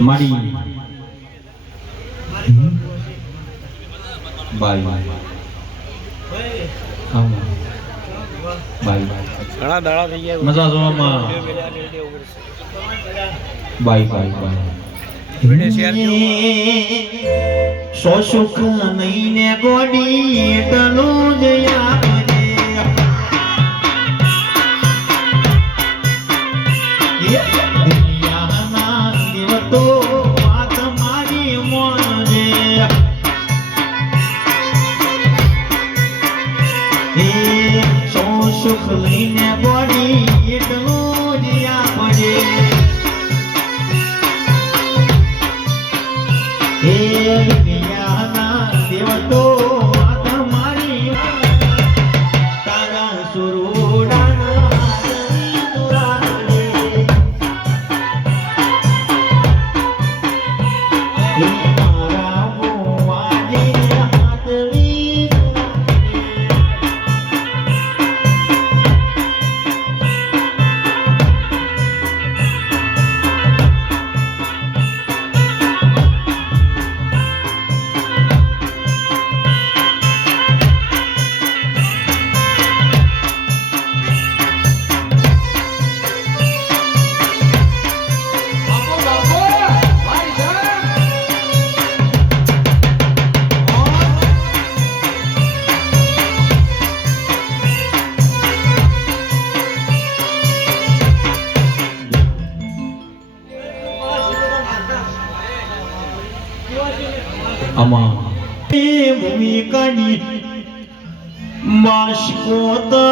મડી મડી બાઈ બાઈ ઘણા દાડા થઈ ગયા મજા જોવામાં બાઈ બાઈ બાઈ વિડિયો શેર સો સુખ નહીં ને ગોડી એટલું જ યાદ સુખ લઈને બોડી એટલું જ પડે હે દુનિયાના દેવતો તમારી તારા સુરુડાના Ama Mumikani Mashkota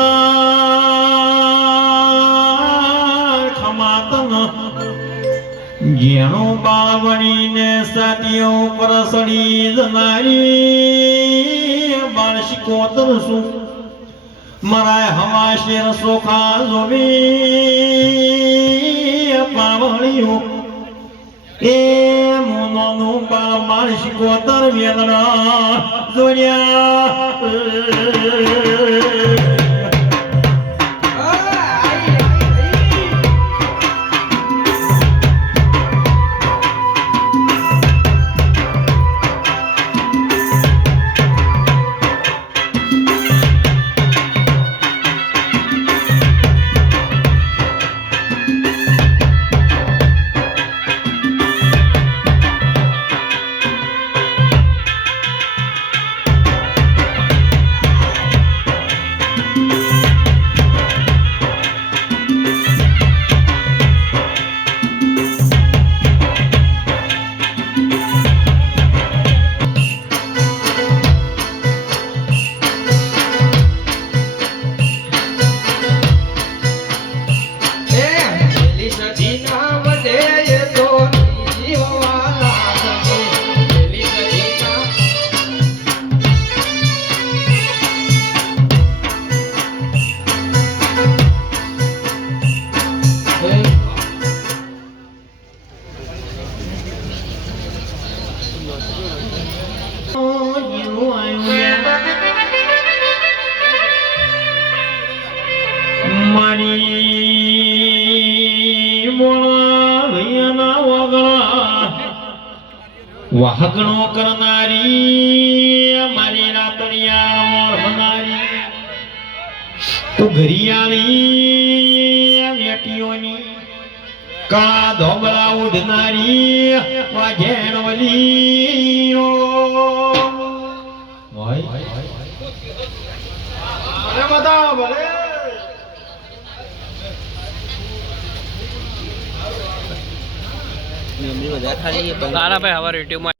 Khamatana Geno Babani ne Satyo Prasadi Zanari Mashkota Su Marai Hamashir Sokha Zobi Pavaliyo mono બાળ માણસ કોતર વેદના જોયા વાહગણો કરનારી મારી રાતડિયા મોરનારી તો ઘરિયાળી વેટીઓની કાળા ધોબળા ઉડનારી વાજેણવલીઓ ભલે બતાવો ભલે તારા ભાઈ હવાર યુટ્યુબમાં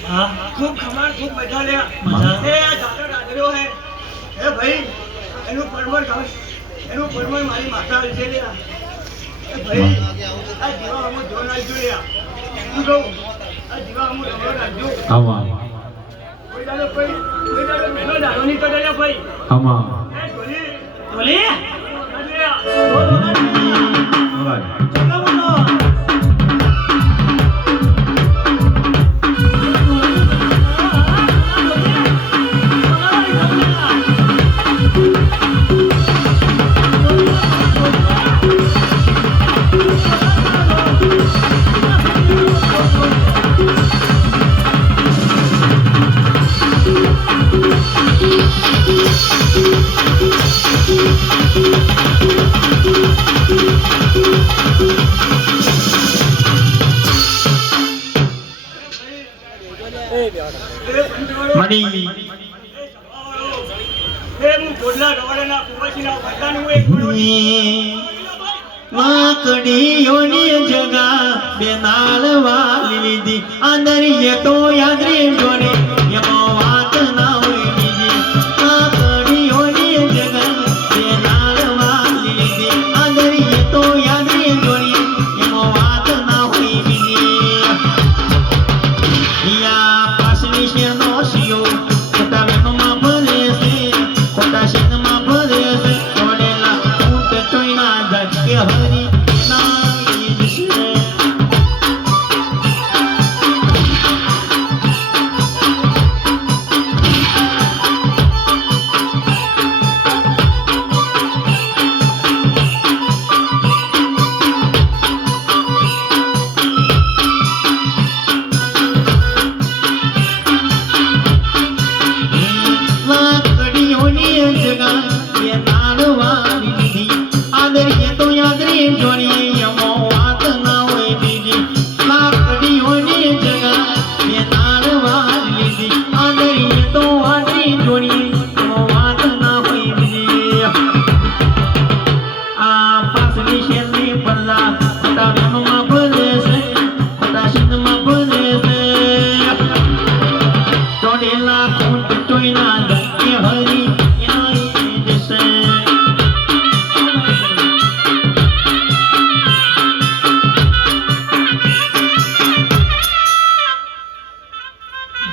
खूब खमार खूब मजा लिया मजा से दादा राजरो है ए भाई एनु परमर खास एनु परमर मारी माता से लिया ए भाई आ जीवा हम जो ना जो लिया तू जो आ जीवा हम जो ना जो આવા कोई डालो मेनो डालो नहीं तो लिया भाई આમાં ए ढोली ढोली लिया दो चलो बोलो મની એ હું ગોડલા ગવાડાના કુવાસીના ભરતાનું એક માકડીઓની જગા બેનાલ વાલી લીધી આંદરીએ તો યાદ રે જોડે એમાં વાત ના હોય બીજી માકડીઓની જગા બેનાલ વાલી લીધી આંદરીએ તો યાદ રે જોડે એમાં વાત ના હોય બીજી યા પાસની શેનો શિયો ખોટા વેમમાં ભરે છે ખોટા શેનમાં ભરે છે જોડેલા ઊંટ ચોઈના ધટકે હરી નાઈ છે લાકડીઓની જગા બેનાલ વાલી લીધી આદરીએ તો યાદ રે જોડી એમો વાત ના હોય બીજી લાકડીઓની જગા બેનાલ વાલી લીધી આદરીએ તો યાદ રે જોડી એમો વાત ના હોય બીજી આ પાસની શેરની પલ્લા ખોટા વેમમાં ભરે છે ખોટા શીનમાં ભરે છે ચોડેલા કૂંટ ચોઈના ધકે હરી નાઈ જશે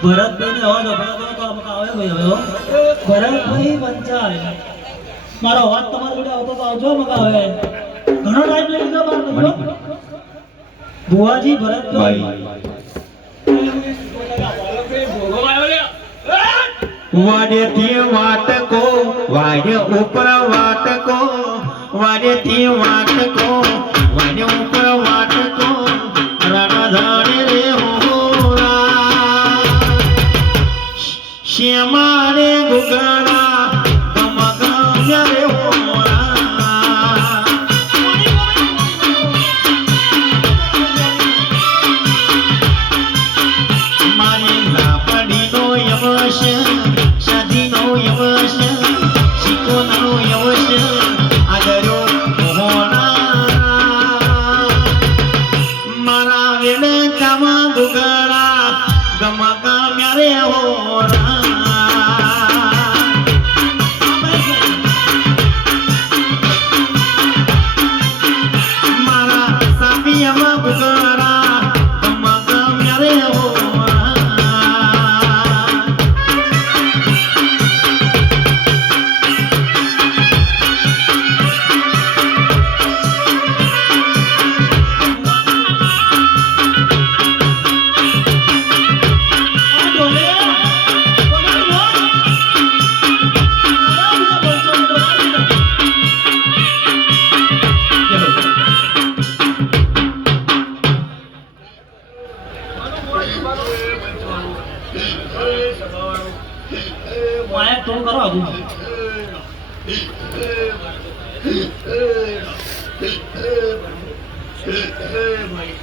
ભરતભાઈને અવાજ અભડાતો આવે ભાઈ હવે ભરતભાઈ પંચાલ મારો અવાજ તમારા જોડે આવતો તો આવજો મગા હવે ઘણો ટાઈમ લઈ લીધો બાર બધો બુઆજી ભરતભાઈ વાડેથી વાટકો વાડે ઉપર વાટકો વાડેથી વાટકો વાડે ઉપર વાટકો રણધાણે રે હોરા શ્યામારે ગુગળા ગમગમ્ય રે હોરા મારી લાપડીનો યવશ શાદીનો યવશ શીખોનો યવશ આદરો હોણા ભાઈ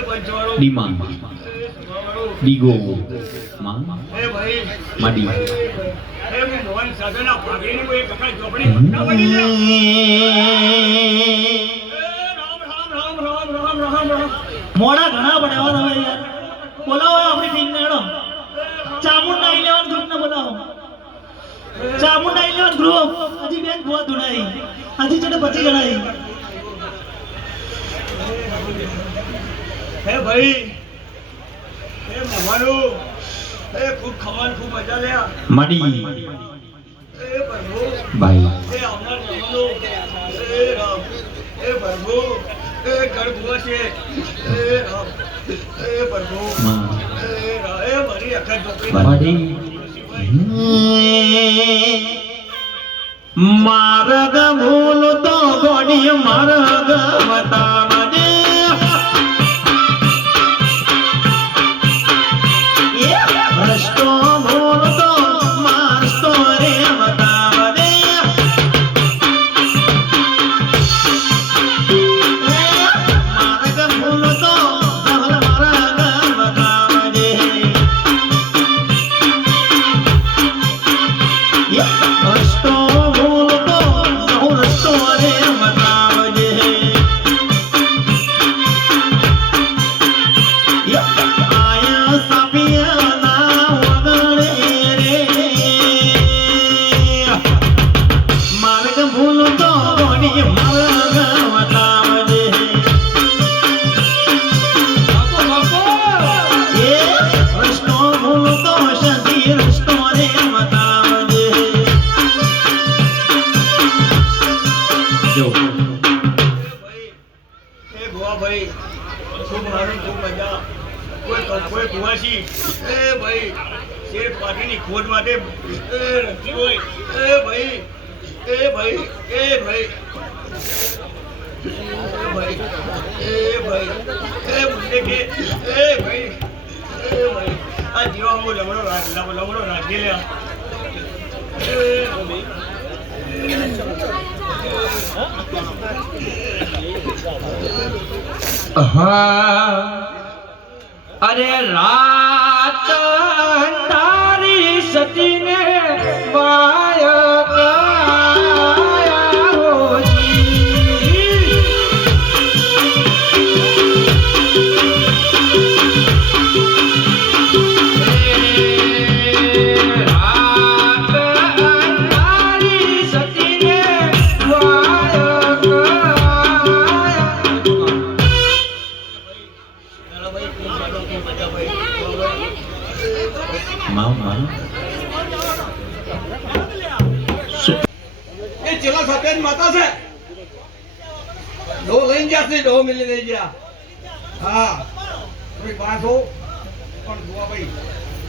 પંચવાળો ડીમા સભાવાળો ડીગો માં ભાઈ માડી મેં મોહન સાધના પાઘડીની કોઈ કપાઈ ચોપડી પટ્ટા પડી લે રામ રામ રામ રામ રામ રામ રામ મોડા ઘણા બનાવવા તમે યાર બોલાવો આપણી ટીમ ને હેડો ચામુંડા ઇલેવન ગ્રુપ ને બોલાવો ચામુંડા ઇલેવન ગ્રુપ હજી બેન બહુ ધુણાઈ હજી ચડે 25 જણાઈ હે ભાઈ હે મહેમાનો હે ખૂબ ખમાન ખૂબ મજા લ્યા માડી હે પ્રભુ ભાઈ હે આવનાર મહેમાનો હે રામ હે પ્રભુ હે ગણગુવા છે હે રામ હે પ્રભુ માં હે રામ હે મારી અખર ચોપડી માડી માર્ગ ભૂલ તો ગોડી માર્ગ બતાવજે રસ્તો ભૂલ તો મારસ્તો રે બતાવજે માર્ગ ભૂલ તો સહલ માર્ગ બતાવજે રસ્તો ભૂલ તો સહુ રસ્તો રે બતાવજે આયા સાપિયા ના વગડે રે માર્ગ ભૂલ તો ગોડી માર્ગ બતાવજે એ રસ્તો ભૂલ તો સદી રસ્તો રે બતાવજે જો ભાઈ હે ગોવા ભાઈ ખૂબ આનંદ ખૂબ મજા કોઈ કુવાસી એ ભાઈ શેર પાટીની ખોજ માટે એ નથી કોઈ એ ભાઈ એ ભાઈ એ ભાઈ એ ભાઈ એ મુદ્દે કે એ ભાઈ આ જીવા હું લમડો રાખી લ્યા અરે રાત તારી સતીને વાય એ ચેલા સફેદ માતા છે ડો લઈ ગયા છે ડો મિલી લઈ ગયા હા કોઈ પાછો પણ જોવા ભાઈ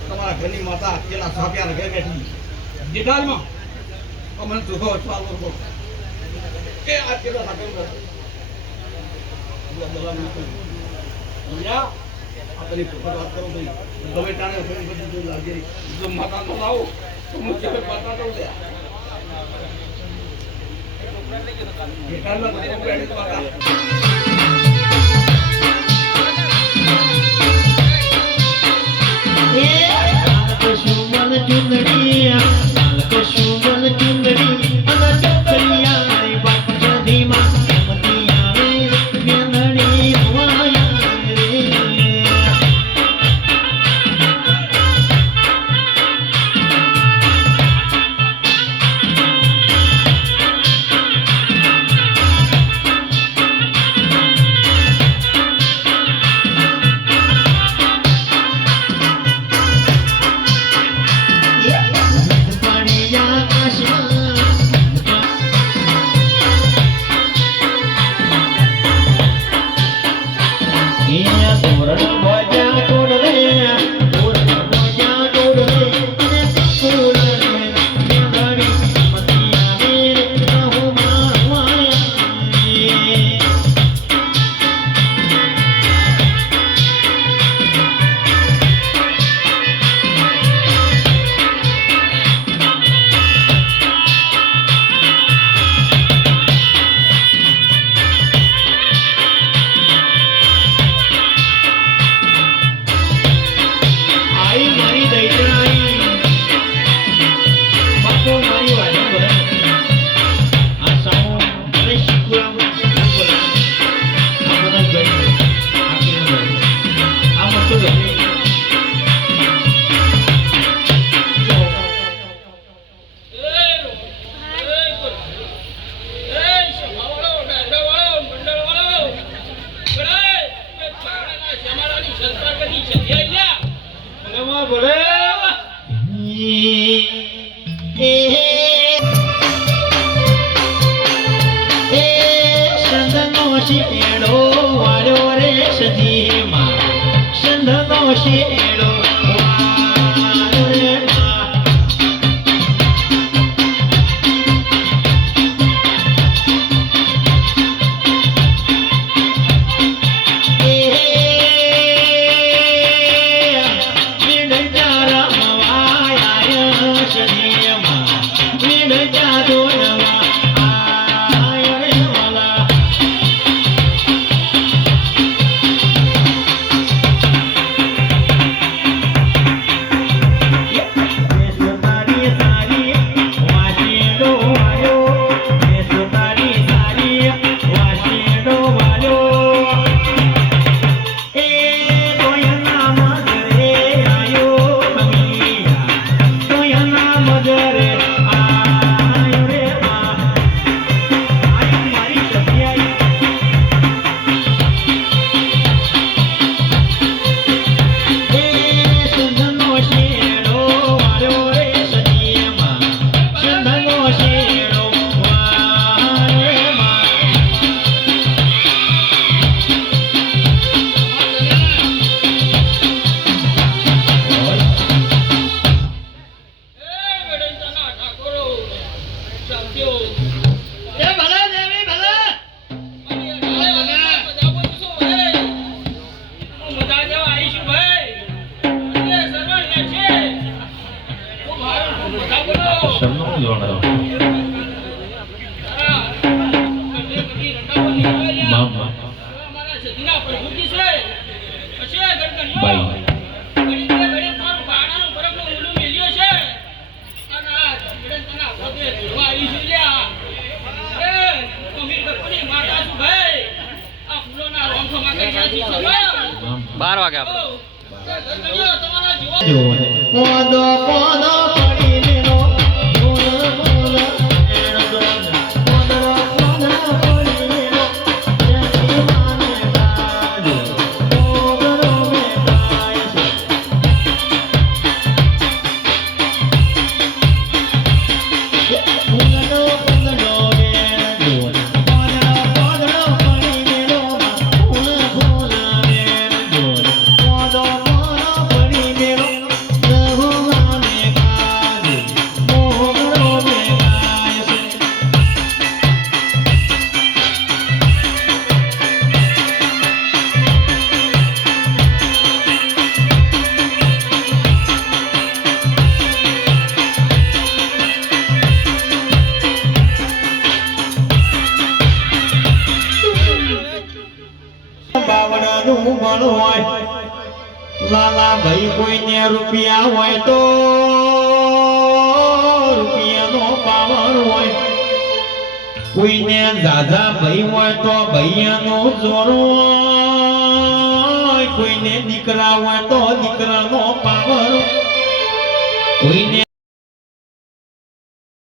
તમારા ઘરની માતા ચેલા સાપ્યા ઘરે બેઠી જેઠાલમાં અમને સુખો ચાલો કો એ આ ચેલા સફેદ આપણી વાત કરો ભાઈ તમે તારે બધું લાગે જો માતા તો લાવો તો મુખ્ય માતા તો દે જેઠાલમાં માતા કશુમલ ચુંદડી કશુમલ ચુંદડી અને ચકલિયા રે બાપ જધીમાં મતી આવે મેંદડી વાયા રે સંધનો શેડો વાળ્યો રે સજીમાં સંધનો શેડો વાળ્યો રે માં. બાર વાગે આપણે પોદો પોદો પડી મેલો બોલ બોલ એનો બોલ પોદો પોદો પડી મેલો જતી માને કાજે પોદરો મે કાય છે. પોદરો પોદરો વેણ બોલ પોદરો પોદરો પડી મેલો બોલ બોલ વેણ બોલ પોદો પોદો પડી મેલો જહુ માને કાજે પોદરો મે કાય છે. બાવડાનું બળ હોય લાલા ભાઈ કોઈને રૂપિયા હોય તો રૂપિયાનો પાવર હોય, કોઈને દાદા ભાઈ હોય તો ભૈયાનો જોર હોય, કોઈને દીકરા હોય તો દીકરાનો પાવર, કોઈને